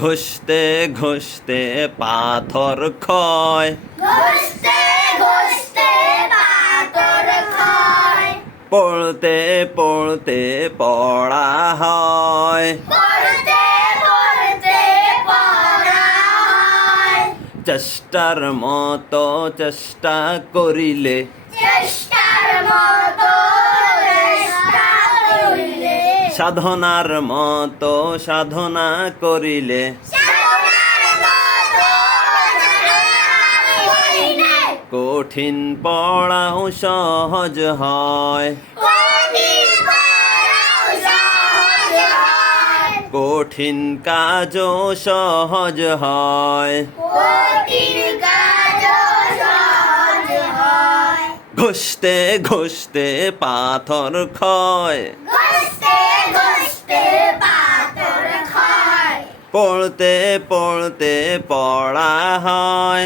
ঘষতে ঘষতে পাথর ক্ষয়, ঘষতে ঘষতে পাথর ক্ষয়, পড়তে পড়তে পড়া হয়, পড়তে পড়তে পড়া হয়। চেষ্টার মতো চেষ্টা করিলে, চেষ্টার মতো চেষ্টা করিলে, সাধনার মতো সাধনা করিলে, সাধনার মতো সাধনা করিলে, কঠিন পড়াও সহজ হয়, কঠিন পড়াও সহজ হয়, কঠিন কাজও সহজ হয়। কঠিন কাজও সহজ হয়। ঘষতে ঘষতে পাথর ক্ষয়, ঘষতে ঘষতে পাথর ক্ষয়, পড়তে পড়তে পড়া হয়,